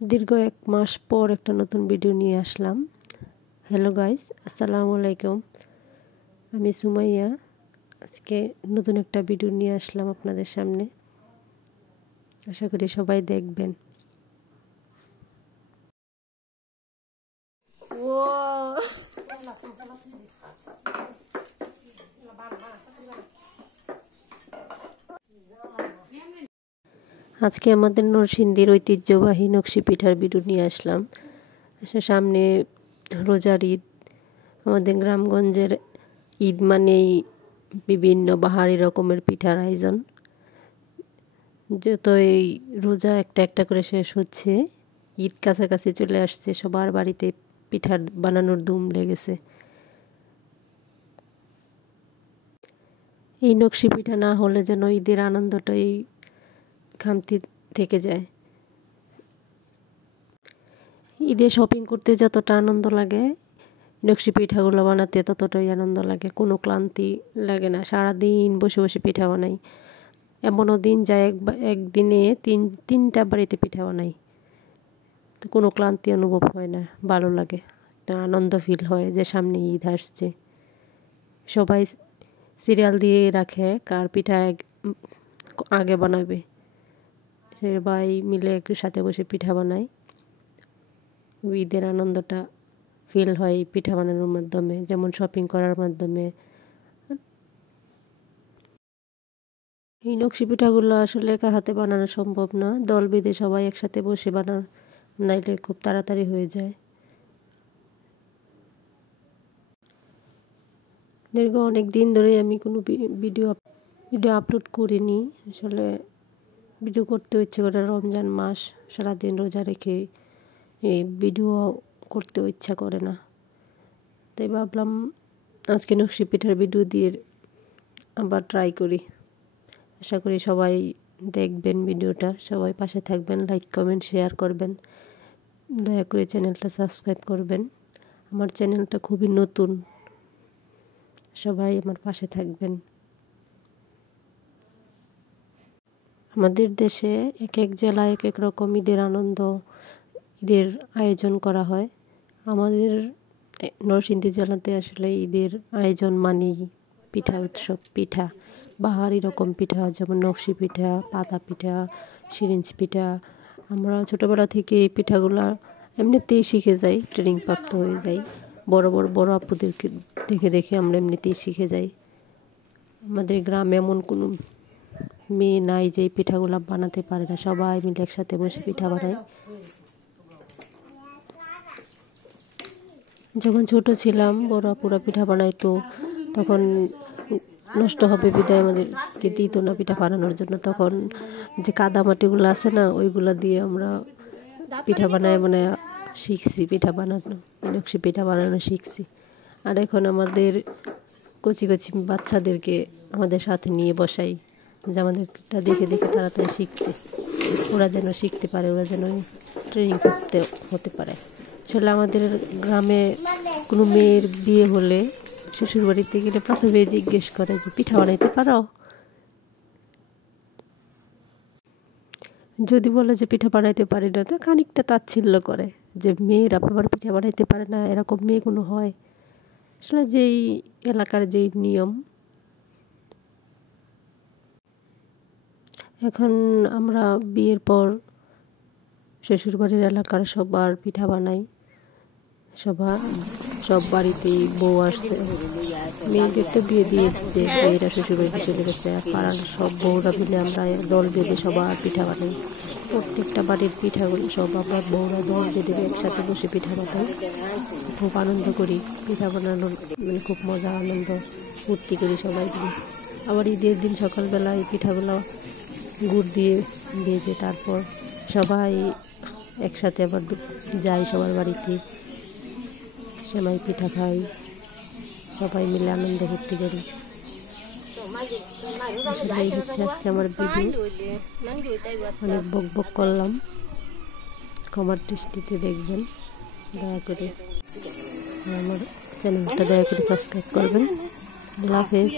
দীর্ঘ 1 মাস পর একটা নতুন ভিডিও নিয়ে আসলাম। হ্যালো গাইস, আসসালামু আলাইকুম। আমি সুমাইয়া। আজকে নতুন একটা ভিডিও নিয়ে আসলাম আপনাদের সামনে। আশা করি সবাই দেখবেন। আজকে আমাদের নরসিংদীর ঐতিহ্যবাহী নকশি পিঠার ভিডিও নিয়ে আসলাম। সামনে রোজার ঈদ। আমাদের গ্রামগঞ্জের ঈদ মানেই বিভিন্ন বাহারি রকমের পিঠার আয়োজন। যতই রোজা একটা একটা করে শেষ হচ্ছে, ঈদ কাছাকাছি চলে আসছে, সবার বাড়িতে পিঠা বানানোর ধুম লেগেছে। এই নকশি পিঠা না হলে যেন ঈদের আনন্দটাই খামতি থেকে যায়। ঈদে শপিং করতে যতটা আনন্দ লাগে, নকশি পিঠাগুলো বানাতে ততটাই আনন্দ লাগে। কোনো ক্লান্তি লাগে না। সারাদিন বসে বসে পিঠা বানাই। এমনও দিন যায় একদিনে তিনটা বাড়িতে পিঠা বানাই, তো কোনো ক্লান্তি অনুভব হয় না। ভালো লাগে, একটা আনন্দ ফিল হয় যে সামনে ঈদ আসছে। সবাই সিরিয়াল দিয়ে রাখে কার পিঠা আগে বানাবে। সবাই মিলে একটু সাথে বসে পিঠা বানাই। ঈদের আনন্দটা ফিল হয় পিঠা বানানোর মাধ্যমে, যেমন শপিং করার মাধ্যমে। এই নকশি পিঠাগুলো আসলে একা হাতে বানানো সম্ভব না। দল বেঁধে সবাই একসাথে বসে বানাইলে খুব তাড়াতাড়ি হয়ে যায়। দীর্ঘ অনেক দিন ধরে আমি কোনো ভিডিও আপলোড করিনি। আসলে ভিডিও করতে ইচ্ছে করে। রমজান মাস, সারাদিন রোজা রেখে এই ভিডিও করতেও ইচ্ছা করে না। তাই ভাবলাম আজকে নকশি পিঠার ভিডিও দিয়ে আবার ট্রাই করি। আশা করি সবাই দেখবেন ভিডিওটা, সবাই পাশে থাকবেন, লাইক কমেন্ট শেয়ার করবেন। দয়া করে চ্যানেলটা সাবস্ক্রাইব করবেন। আমার চ্যানেলটা খুবই নতুন, সবাই আমার পাশে থাকবেন। আমাদের দেশে এক এক জেলায় এক এক রকম ঈদের ঈদের আয়োজন করা হয়। আমাদের নরসিংদী জেলাতে আসলে ঈদের আয়োজন মানেই পিঠা উৎসব। পিঠা বাহারি রকম পিঠা, যেমন নকশি পিঠা, পাতা পিঠা, সিরিঞ্জ পিঠা। আমরা ছোটোবেলা থেকে এই পিঠাগুলো এমনিতেই শিখে যাই, ট্রেনিং প্রাপ্ত হয়ে যাই। বড় আপুদেরকে দেখে দেখে আমরা এমনিতেই শিখে যাই। আমাদের গ্রামে এমন কোনো মেয়ে নাই যে এই পিঠাগুলো বানাতে পারে না। সবাই মিলে একসাথে বসে পিঠা বানাই। যখন ছোট ছিলাম, বড় আপুরা পিঠা বানাইতো, তখন নষ্ট হবে বিদায় আমাদেরকে দিত না পিঠা বানানোর জন্য। তখন যে কাদা মাটিগুলো আছে না, ওইগুলো দিয়ে আমরা পিঠা বানায় শিখছি পিঠা বানানো, নকশি পিঠা বানানো শিখছি। আর এখন আমাদের কচি কচি বাচ্চাদেরকে আমাদের সাথে নিয়ে বসাই, যে আমাদেরটা দেখে দেখে তাড়াতাড়ি ওরা যেন শিখতে পারে, ওরা যেন ট্রেনিং হতে পারে। আসলে আমাদের গ্রামে কোনো মেয়ের বিয়ে হলে শ্বশুর বাড়িতে গেলে প্রথমে জিজ্ঞেস করে যে পিঠা বানাইতে পারো। যদি বলে যে পিঠা বানাইতে পারি না, তো খানিকটা তাচ্ছিল্য করে যে মেয়েরা আবার পিঠা বানাইতে পারে না, এরকম মেয়ে কোনো হয়। আসলে যেই এলাকার যেই নিয়ম। এখন আমরা বিয়ের পর শ্বশুরবাড়ির এলাকার সবার পিঠা বানাই। সব বাড়িতেই বউ আসছে, মেয়েদের তো বিয়ে দিয়ে দিচ্ছে, মেয়েরা শ্বশুরবাড়িতে চলে গেছে। আর পাড়ার সব বউরা মিলে আমরা দল বেঁধে সবার পিঠা বানাই। প্রত্যেকটা বাড়ির পিঠাগুলো সব আমরা বউরা দল বেঁধে একসাথে বসে পিঠা বানাই। খুব আনন্দ করি পিঠা বানানোর, খুব মজা আনন্দ ফুর্তি করি সবাই মিলে। আবার ঈদের দিন সকালবেলা এই পিঠাগুলো গুড় দিয়ে ভেজে তারপর সবাই একসাথে আবার যাই সবার বাড়িতে, সেমাই পিঠা খাই, সবাই মিলে আনন্দ ফুর্তি করি। সেটাই হচ্ছে আজকে আমার ভিডিও। অনেক বক করলাম, ক্ষমার দৃষ্টিতে দেখবেন। দয়া করে আমার চ্যানেলটা দয়া করে সাবস্ক্রাইব করবেন। আল্লাহ হাফেজ।